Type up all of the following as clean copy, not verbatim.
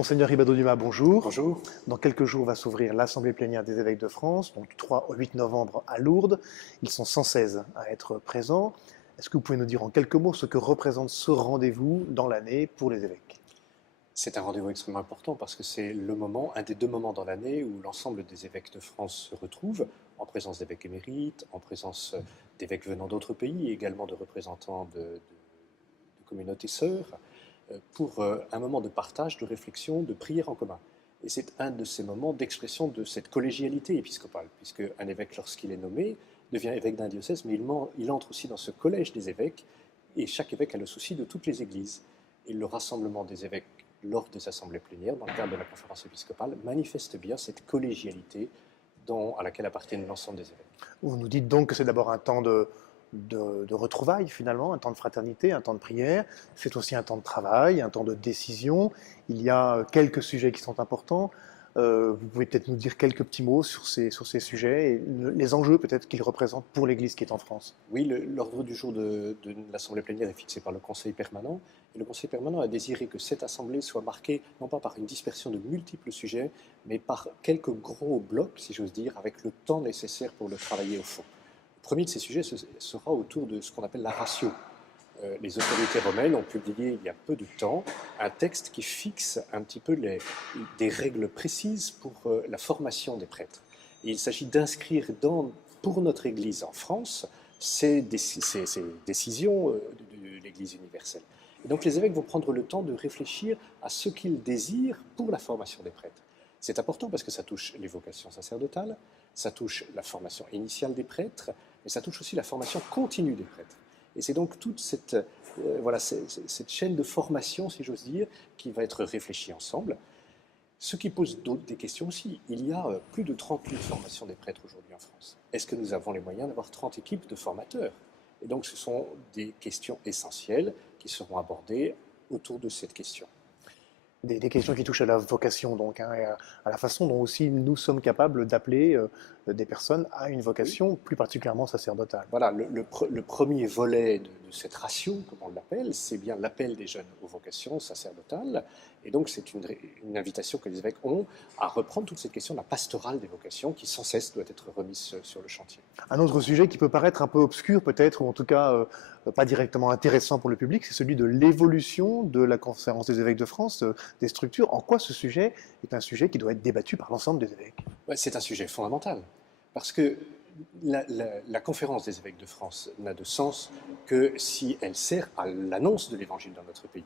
Monseigneur Ribado-Dumas, bonjour. Bonjour. Dans quelques jours va s'ouvrir l'Assemblée plénière des évêques de France, donc du 3 au 8 novembre à Lourdes. Ils sont 116 à être présents. Est-ce que vous pouvez nous dire en quelques mots ce que représente ce rendez-vous dans l'année pour les évêques? C'est un rendez-vous extrêmement important parce que c'est le moment, un des deux moments dans l'année où l'ensemble des évêques de France se retrouvent, en présence d'évêques émérites, en présence d'évêques venant d'autres pays et également de représentants de communautés sœurs, pour un moment de partage, de réflexion, de prière en commun. Et c'est un de ces moments d'expression de cette collégialité épiscopale, puisque un évêque, lorsqu'il est nommé, devient évêque d'un diocèse, mais il entre aussi dans ce collège des évêques, et chaque évêque a le souci de toutes les églises. Et le rassemblement des évêques lors des assemblées plénières, dans le cadre de la conférence épiscopale, manifeste bien cette collégialité à laquelle appartiennent l'ensemble des évêques. Vous nous dites donc que c'est d'abord un temps de retrouvailles finalement, un temps de fraternité, un temps de prière. C'est aussi un temps de travail, un temps de décision. Il y a quelques sujets qui sont importants. Vous pouvez peut-être nous dire quelques petits mots sur ces sujets et les enjeux peut-être qu'ils représentent pour l'Église qui est en France. Oui, l'ordre du jour de l'Assemblée plénière est fixé par le Conseil permanent. Et le Conseil permanent a désiré que cette Assemblée soit marquée non pas par une dispersion de multiples sujets, mais par quelques gros blocs, si j'ose dire, avec le temps nécessaire pour le travailler au fond. Le premier de ces sujets sera autour de ce qu'on appelle la ratio. Les autorités romaines ont publié il y a peu de temps un texte qui fixe un petit peu des règles précises pour la formation des prêtres. Et il s'agit d'inscrire pour notre Église en France ces décisions de l'Église universelle. Et donc les évêques vont prendre le temps de réfléchir à ce qu'ils désirent pour la formation des prêtres. C'est important parce que ça touche les vocations sacerdotales, ça touche la formation initiale des prêtres, mais ça touche aussi la formation continue des prêtres. Et c'est donc toute cette chaîne de formation, si j'ose dire, qui va être réfléchie ensemble. Ce qui pose des questions aussi. Il y a plus de 30 000 formations des prêtres aujourd'hui en France. Est-ce que nous avons les moyens d'avoir 30 équipes de formateurs? Et donc ce sont des questions essentielles qui seront abordées autour de cette question. Des questions qui touchent à la vocation, donc, hein, et à la façon dont aussi nous sommes capables d'appeler des personnes à une vocation, plus particulièrement sacerdotale. Voilà, le premier volet de cette ratio, comme on l'appelle, c'est bien l'appel des jeunes aux vocations sacerdotales. Et donc, c'est une invitation que les évêques ont à reprendre toute cette question de la pastorale des vocations qui, sans cesse, doit être remise sur le chantier. Un autre sujet qui peut paraître un peu obscur, peut-être, ou en tout cas pas directement intéressant pour le public, c'est celui de l'évolution de la conférence des évêques de France, des structures. En quoi ce sujet est un sujet qui doit être débattu par l'ensemble des évêques? C'est un sujet fondamental. Parce que la conférence des évêques de France n'a de sens que si elle sert à l'annonce de l'Évangile dans notre pays.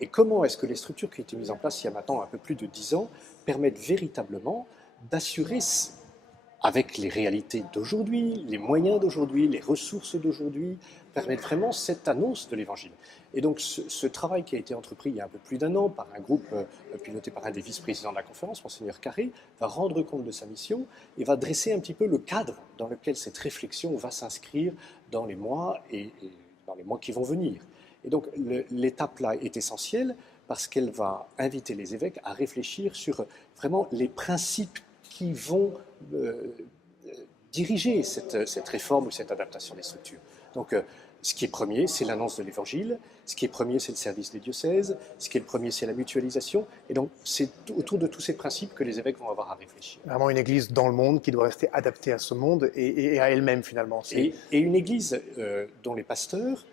Et comment est-ce que les structures qui ont été mises en place il y a maintenant un peu plus de 10 ans permettent véritablement d'assurer, avec les réalités d'aujourd'hui, les moyens d'aujourd'hui, les ressources d'aujourd'hui, permettent vraiment cette annonce de l'Évangile. Et donc ce travail qui a été entrepris il y a un peu plus d'un an par un groupe piloté par un des vice-présidents de la conférence, Monseigneur Carré, va rendre compte de sa mission et va dresser un petit peu le cadre dans lequel cette réflexion va s'inscrire dans les mois et dans les mois qui vont venir. Et donc l'étape là est essentielle parce qu'elle va inviter les évêques à réfléchir sur vraiment les principes qui vont diriger cette réforme ou cette adaptation des structures. Donc, ce qui est premier, c'est l'annonce de l'Évangile. Ce qui est premier, c'est le service des diocèses. Ce qui est le premier, c'est la mutualisation. Et donc, c'est autour de tous ces principes que les évêques vont avoir à réfléchir. Vraiment une église dans le monde qui doit rester adaptée à ce monde et à elle-même, finalement. Et une église dont les pasteurs,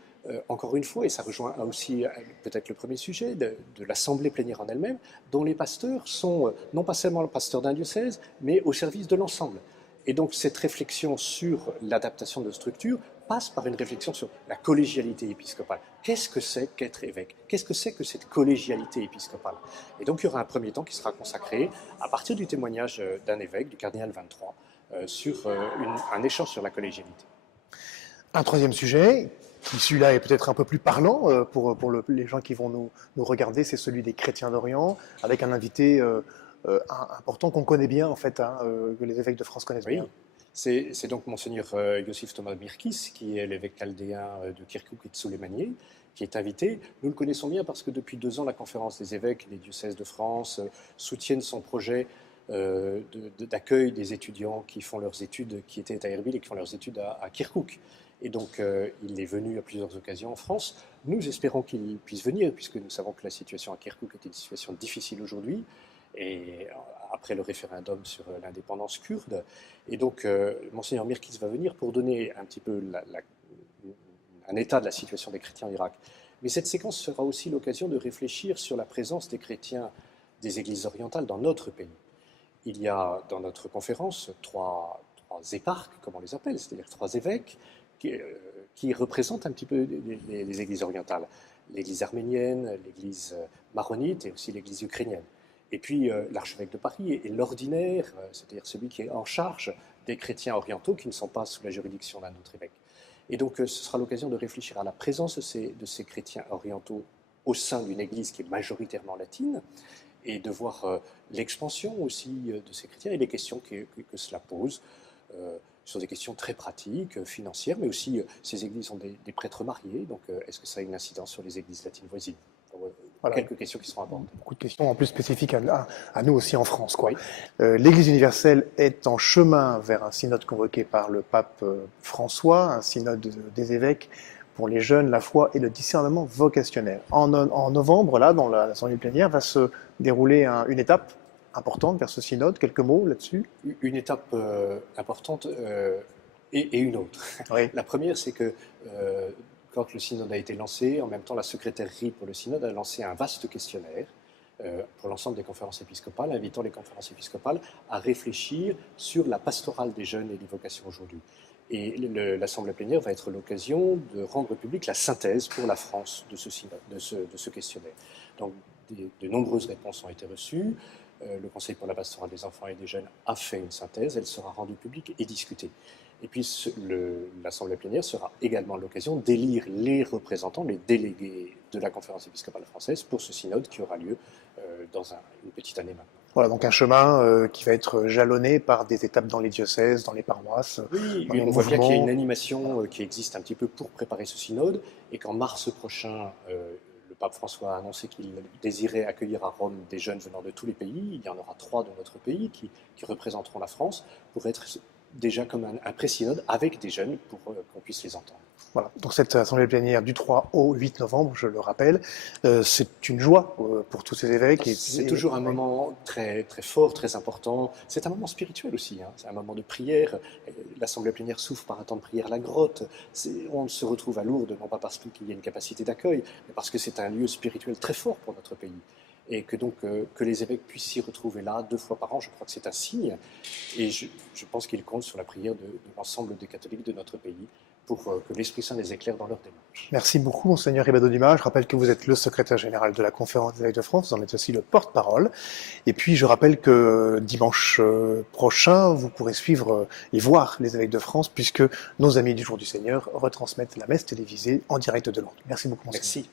encore une fois, et ça rejoint aussi peut-être le premier sujet de l'assemblée plénière en elle-même, dont les pasteurs sont non pas seulement le pasteur d'un diocèse, mais au service de l'ensemble. Et donc cette réflexion sur l'adaptation de structure passe par une réflexion sur la collégialité épiscopale. Qu'est-ce que c'est qu'être évêque? Qu'est-ce que c'est que cette collégialité épiscopale? Et donc il y aura un premier temps qui sera consacré, à partir du témoignage d'un évêque, du cardinal 23, sur un échange sur la collégialité. Un troisième sujet, qui celui-là est peut-être un peu plus parlant pour les gens qui vont nous regarder, c'est celui des chrétiens d'Orient, avec un invité important qu'on connaît bien, en fait, hein, que les évêques de France connaissent bien. C'est donc Monseigneur Iosif Thomas Mirkis, qui est l'évêque chaldéen de Kirkouk et de Souleymaniye, qui est invité. Nous le connaissons bien parce que depuis 2 ans, la conférence des évêques et des diocèses de France soutiennent son projet d'accueil des étudiants qui font leurs études, qui étaient à Erbil et qui font leurs études à Kirkouk. Et donc, il est venu à plusieurs occasions en France. Nous espérons qu'il puisse venir, puisque nous savons que la situation à Kirkouk est une situation difficile aujourd'hui, et après le référendum sur l'indépendance kurde. Et donc, Monseigneur Mirkiz va venir pour donner un petit peu un état de la situation des chrétiens en Irak. Mais cette séquence sera aussi l'occasion de réfléchir sur la présence des chrétiens des églises orientales dans notre pays. Il y a dans notre conférence trois éparques, comme on les appelle, c'est-à-dire 3 évêques, qui représentent un petit peu les églises orientales. L'église arménienne, l'église maronite et aussi l'église ukrainienne. Et puis l'archevêque de Paris et l'ordinaire, c'est-à-dire celui qui est en charge des chrétiens orientaux qui ne sont pas sous la juridiction d'un autre évêque. Et donc ce sera l'occasion de réfléchir à la présence de ces chrétiens orientaux au sein d'une église qui est majoritairement latine, et de voir l'expansion aussi de ces chrétiens et les questions que cela pose, sur des questions très pratiques, financières, mais aussi ces églises ont des prêtres mariés, donc est-ce que ça a une incidence sur les églises latines voisines? Voilà. Quelques questions qui seront abordées. Beaucoup de questions en plus spécifiques à nous aussi en France, quoi. Oui. L'Église universelle est en chemin vers un synode convoqué par le pape François, un synode des évêques pour les jeunes, la foi et le discernement vocationnel. En novembre, là, dans l'Assemblée plénière, va se dérouler une étape importante vers ce synode. Quelques mots là-dessus? Une étape importante et une autre. Oui. La première, c'est que quand le synode a été lancé, en même temps, la secrétairerie pour le synode a lancé un vaste questionnaire pour l'ensemble des conférences épiscopales, invitant les conférences épiscopales à réfléchir sur la pastorale des jeunes et des vocations aujourd'hui. Et l'Assemblée plénière va être l'occasion de rendre publique la synthèse pour la France de ce synode, de ce questionnaire. Donc, de nombreuses réponses ont été reçues. Le Conseil pour la pastorale des enfants et des jeunes a fait une synthèse, elle sera rendue publique et discutée. Et puis l'Assemblée plénière sera également l'occasion d'élire les représentants, les délégués de la Conférence épiscopale française pour ce synode qui aura lieu dans une petite année maintenant. Voilà, donc un chemin qui va être jalonné par des étapes dans les diocèses, dans les paroisses. Oui, on voit bien qu'il y a une animation qui existe un petit peu pour préparer ce synode, et qu'en mars prochain, le pape François a annoncé qu'il désirait accueillir à Rome des jeunes venant de tous les pays. Il y en aura 3 de notre pays qui représenteront la France pour être déjà comme un pré-synode avec des jeunes pour qu'on puisse les entendre. Voilà, donc cette assemblée plénière du 3 au 8 novembre, je le rappelle, c'est une joie pour tous ces évêques. C'est toujours un moment très, très fort, très important. C'est un moment spirituel aussi, hein. C'est un moment de prière. L'assemblée plénière s'ouvre par un temps de prière à la grotte. On se retrouve à Lourdes, non pas parce qu'il y a une capacité d'accueil, mais parce que c'est un lieu spirituel très fort pour notre pays. Et que donc que les évêques puissent s'y retrouver là 2 fois par an, je crois que c'est un signe. Et je pense qu'ils comptent sur la prière de l'ensemble des catholiques de notre pays pour que l'Esprit Saint les éclaire dans leur démarche. Merci beaucoup, Monseigneur Ribado Dumas. Je rappelle que vous êtes le secrétaire général de la Conférence des évêques de France, vous en êtes aussi le porte-parole. Et puis, je rappelle que dimanche prochain, vous pourrez suivre et voir les évêques de France, puisque nos amis du Jour du Seigneur retransmettent la messe télévisée en direct de Lourdes. Merci beaucoup, Monseigneur. Merci.